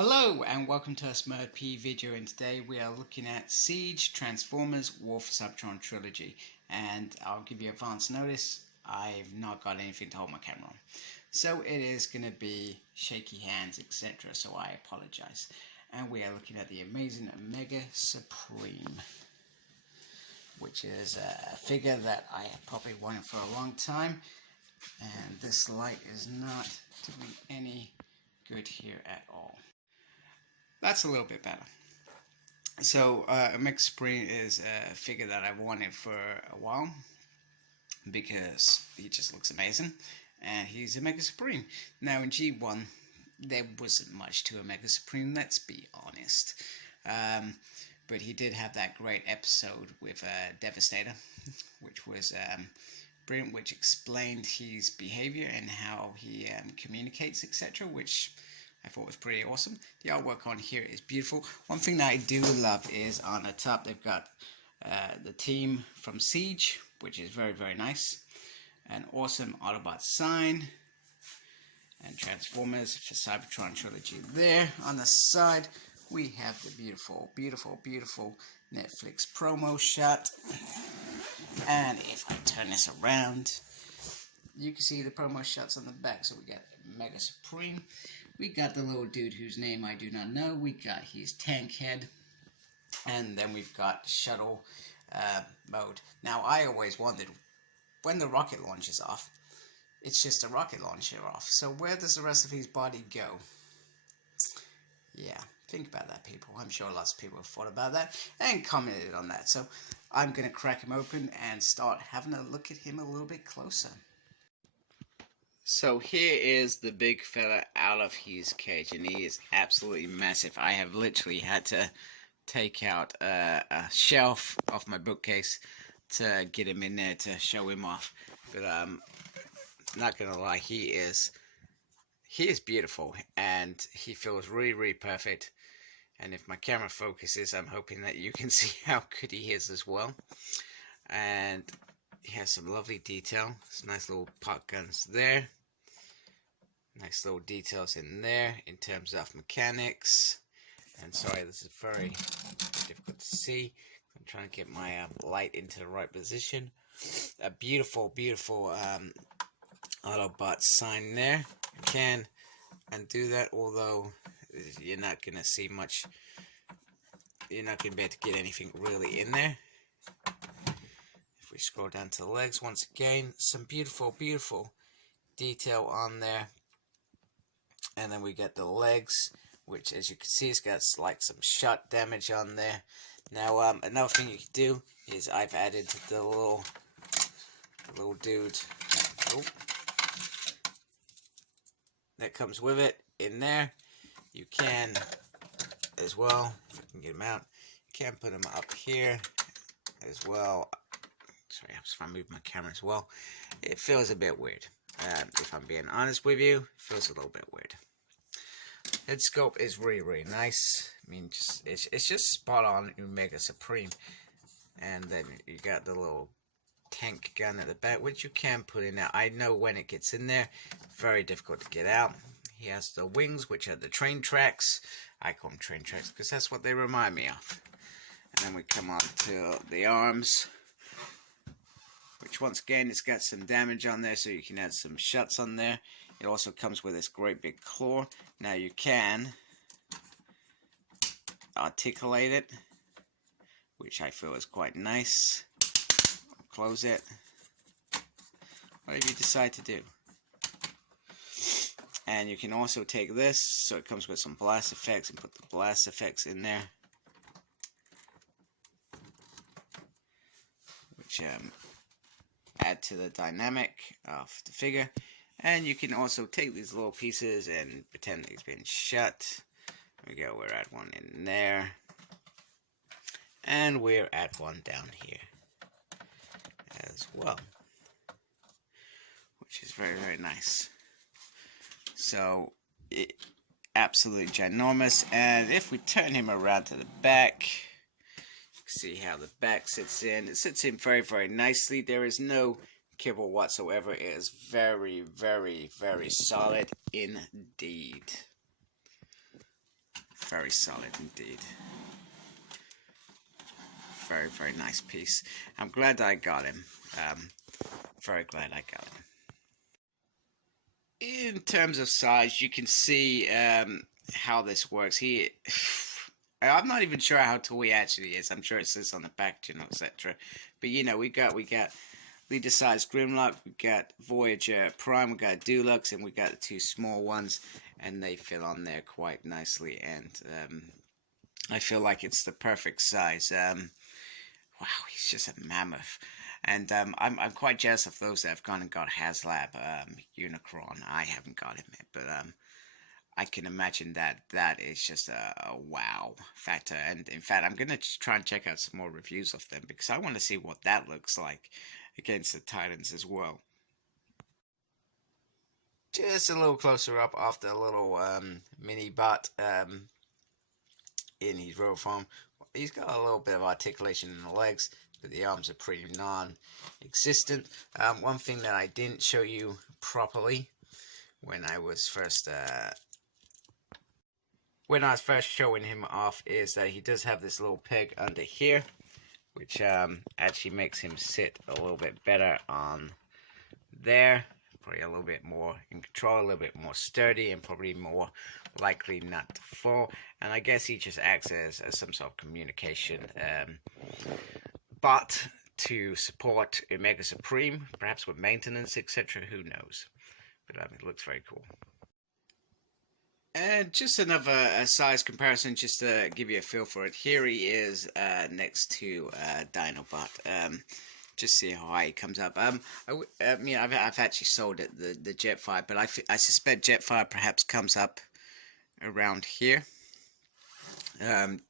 Hello and welcome to a Smurd P video, and today we are looking at Siege, Transformers, War for Cybertron Trilogy. And I'll give you advance notice, I've not got anything to hold my camera on. So it is going to be shaky hands, etc. So I apologize. And we are looking at the amazing Omega Supreme, which is a figure that I have probably wanted for a long time. And this light is not doing any good here at all. That's a little bit better. So Omega Supreme is a figure that I've wanted for a while because he just looks amazing, and he's Omega Supreme. Now in G1 there wasn't much to Omega Supreme, let's be honest, but he did have that great episode with Devastator, which was brilliant, which explained his behavior and how he communicates, etc., which I thought was pretty awesome. The artwork on here is beautiful. One thing that I do love is on the top they've got the team from Siege, which is very, very nice. An awesome Autobot sign. And Transformers for Cybertron Trilogy there. On the side we have the beautiful, beautiful, beautiful Netflix promo shot. And if I turn this around, you can see the promo shots on the back. So we got Omega Supreme. We got the little dude whose name I do not know. We got his tank head. And then we've got shuttle mode. Now, I always wondered, when the rocket launches off, it's just a rocket launcher off. So where does the rest of his body go? Yeah, think about that, people. I'm sure lots of people have thought about that and commented on that. So I'm going to crack him open and start having a look at him a little bit closer. So here is the big fella out of his cage, and he is absolutely massive. I have literally had to take out a shelf off my bookcase to get him in there to show him off. But I'm not gonna lie, he is beautiful, and he feels really, really perfect. And if my camera focuses, I'm hoping that you can see how good he is as well. And he has some lovely detail. Some nice little pot guns there. Nice little details in there in terms of mechanics. And sorry, this is very difficult to see. I'm trying to get my light into the right position. A beautiful, beautiful Autobot sign there. You can undo that, although you're not going to see much. You're not going to be able to get anything really in there. If we scroll down to the legs once again, some beautiful, beautiful detail on there. And then we get the legs, which, as you can see, it's got like some shot damage on there. Now, another thing you can do is I've added the little dude that comes with it in there. You can, as well, if I can get him out, you can put him up here as well. Sorry, I'm just trying to move my camera as well. It feels a bit weird. If I'm being honest with you, it feels a little bit weird. Head sculpt is really, really nice. I mean, it's just spot on Omega Supreme. And then you got the little tank gun at the back, which you can put in there. I know when it gets in there, very difficult to get out. He has the wings, which are the train tracks. I call them train tracks because that's what they remind me of. And then we come on to the arms, which once again, it's got some damage on there, so you can add some shots on there. It also comes with this great big claw. Now you can articulate it, which I feel is quite nice. I'll close it. Whatever you decide to do. And you can also take this, so it comes with some blast effects, and put the blast effects in there, which add to the dynamic of the figure. And you can also take these little pieces and pretend it's been shut. There we go, we're at one in there. And we're at one down here as well, which is very, very nice. So, absolutely ginormous. And if we turn him around to the back, you can see how the back sits in. It sits in very, very nicely. There is no kibble whatsoever. It is very, very, very solid indeed. very solid indeed. Very, very nice piece. I'm glad I got him. Very glad I got him. In terms of size, you can see how this works. I'm not even sure how tall he actually is. I'm sure it says on the packaging, etc. But you know, we got leader-sized Grimlock, we got Voyager Prime, we got Deluxe, and we got the two small ones, and they fit on there quite nicely. And I feel like it's the perfect size. Wow, he's just a mammoth. And I'm quite jealous of those that have gone and got HasLab Unicron. I haven't got him yet, but I can imagine that is just a wow factor. And in fact, I'm going to try and check out some more reviews of them, because I want to see what that looks like against the Titans as well. Just a little closer up after a little mini butt in his real form. He's got a little bit of articulation in the legs, but the arms are pretty non-existent. One thing that I didn't show you properly when I was first showing him off is that he does have this little peg under here, which actually makes him sit a little bit better on there. Probably a little bit more in control, a little bit more sturdy, and probably more likely not to fall. And I guess he just acts as some sort of communication bot to support Omega Supreme, perhaps with maintenance, etc. Who knows? But it looks very cool. And just another size comparison, just to give you a feel for it. Here he is next to Dinobot. Just see how high he comes up. I mean, I've actually sold it, the Jetfire, but I suspect Jetfire perhaps comes up around here.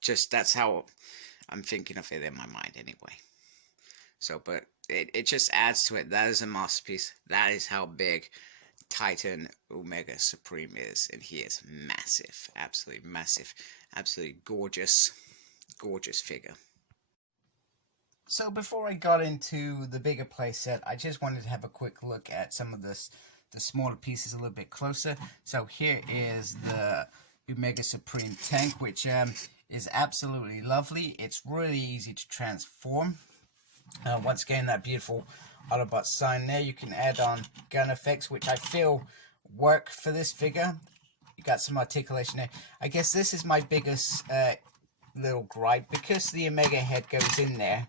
Just that's how I'm thinking of it in my mind, anyway. So, but it just adds to it. That is a masterpiece. That is how big Titan Omega Supreme is, and he is massive, absolutely massive, absolutely gorgeous, gorgeous figure. So before I got into the bigger playset, I just wanted to have a quick look at some of the smaller pieces a little bit closer. So here is the Omega Supreme tank, which is absolutely lovely. It's really easy to transform. Once again, that beautiful Autobot sign there. You can add on gun effects, which I feel work for this figure. You got some articulation there. I guess this is my biggest little gripe. Because the Omega head goes in there,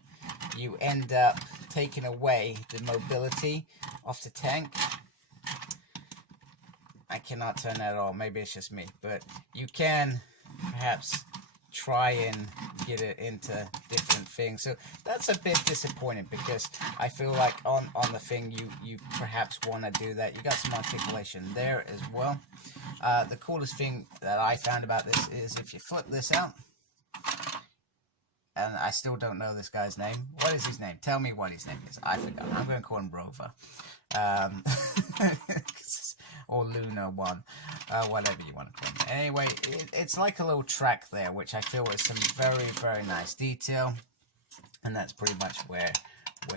you end up taking away the mobility of the tank. I cannot turn that on. Maybe it's just me. But you can perhaps try and get it into different things. So that's a bit disappointing, because I feel like on the thing you perhaps want to do that. You got some articulation there as well. The coolest thing that I found about this is if you flip this out, and I still don't know this guy's name. What is his name? Tell me what his name is. I forgot. I'm going to call him Rover. Or Luna 1. Whatever you want to call him. Anyway, it's like a little track there, which I feel is some very, very nice detail. And that's pretty much where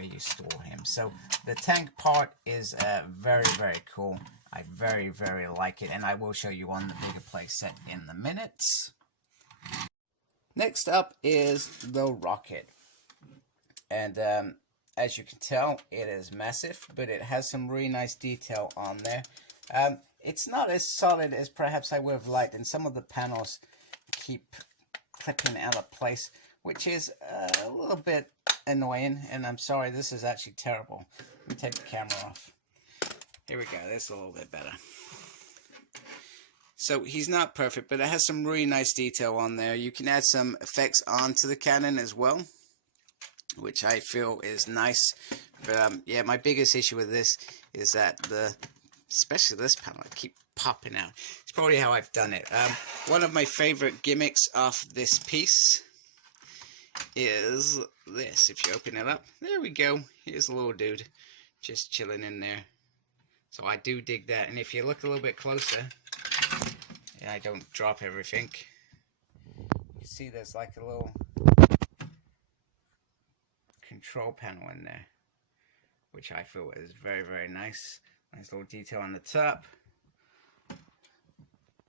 you store him. So the tank part is very, very cool. I very, very like it. And I will show you on the bigger playset in a minute. Next up is the rocket, and as you can tell, it is massive, but it has some really nice detail on there. It's not as solid as perhaps I would have liked, and some of the panels keep clipping out of place, which is a little bit annoying, and I'm sorry, this is actually terrible. Let me take the camera off. Here we go, that's a little bit better. So he's not perfect, but it has some really nice detail on there. You can add some effects onto the cannon as well, which I feel is nice. But yeah, my biggest issue with this is that especially this panel, I keep popping out. It's probably how I've done it. One of my favorite gimmicks of this piece is this. If you open it up, there we go. Here's a little dude just chilling in there. So I do dig that. And if you look a little bit closer, I don't drop everything. You see there's like a little control panel in there, which I feel is very, very nice. Nice little detail on the top.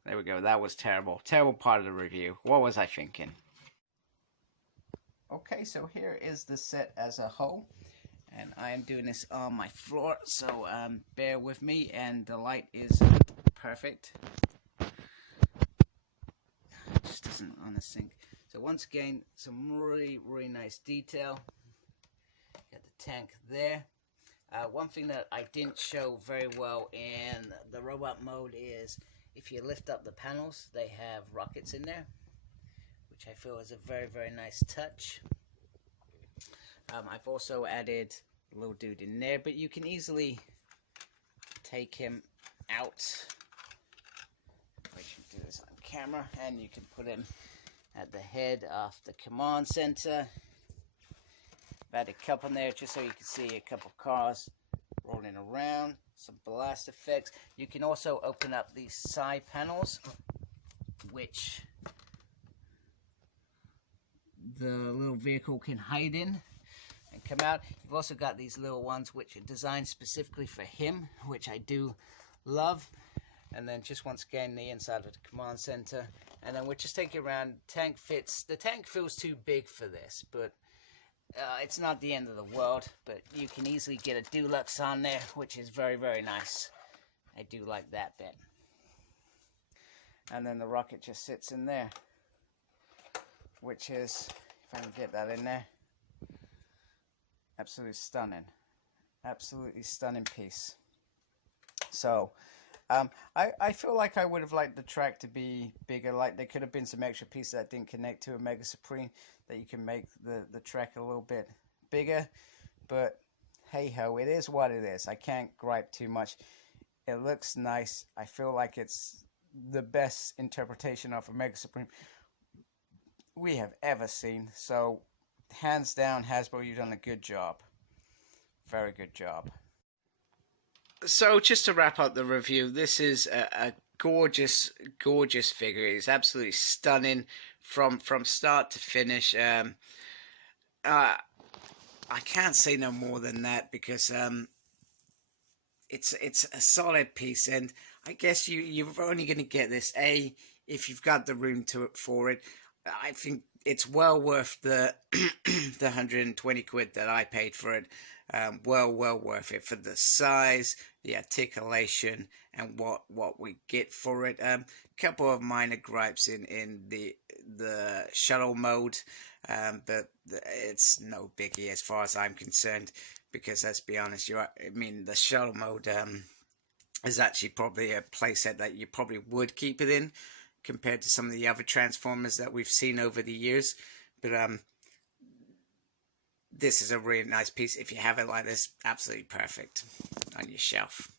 There we go. That was terrible. Terrible part of the review. What was I thinking? Okay, so here is the set as a whole. And I am doing this on my floor, so bear with me. And the light is perfect. It just doesn't on the sync. So once again, some really, really nice detail. Got the tank there. One thing that I didn't show very well in the robot mode is if you lift up the panels, they have rockets in there, which I feel is a very, very nice touch. I've also added a little dude in there, but you can easily take him out. I should do this on camera, and you can put him at the head of the command center. I've added a couple in there just so you can see a couple cars rolling around, some blast effects. You can also open up these side panels, which the little vehicle can hide in and come out. You've also got these little ones which are designed specifically for him, which I do love. And then just once again the inside of the command center, and then we're just taking around. Tank fits. The tank feels too big for this, but it's not the end of the world. But you can easily get a deluxe on there, which is very, very nice. I do like that bit. And then the rocket just sits in there, which is, if I can get that in there, absolutely stunning. Absolutely stunning piece. So I feel like I would have liked the track to be bigger. Like there could have been some extra pieces that didn't connect to a Mega Supreme that you can make the track a little bit bigger. But hey ho, it is what it is. I can't gripe too much. It looks nice. I feel like it's the best interpretation of a Mega Supreme we have ever seen. So hands down, Hasbro, you've done a good job. Very good job. So just to wrap up the review, this is a gorgeous, gorgeous figure. It's absolutely stunning from start to finish. I can't say no more than that because it's a solid piece, and I guess you're only going to get this if you've got the room for it. I think it's well worth the the 120 quid that I paid for it. Well worth it for the size, the articulation, and what we get for it. Couple of minor gripes in the shuttle mode, but it's no biggie as far as I'm concerned, because let's be honest, the shuttle mode is actually probably a playset that you probably would keep it in compared to some of the other Transformers that we've seen over the years. But this is a really nice piece. If you have it like this, absolutely perfect on your shelf.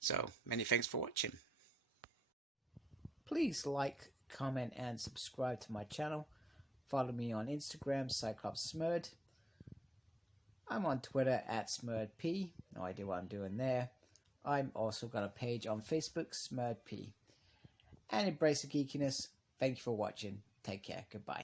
So many thanks for watching. Please like, comment, and subscribe to my channel. Follow me on Instagram, CyclopsSmurd. I'm on Twitter @SmurdP. No idea what I'm doing there. I'm also got a page on Facebook, SmurdP. And embrace the geekiness. Thank you for watching. Take care. Goodbye.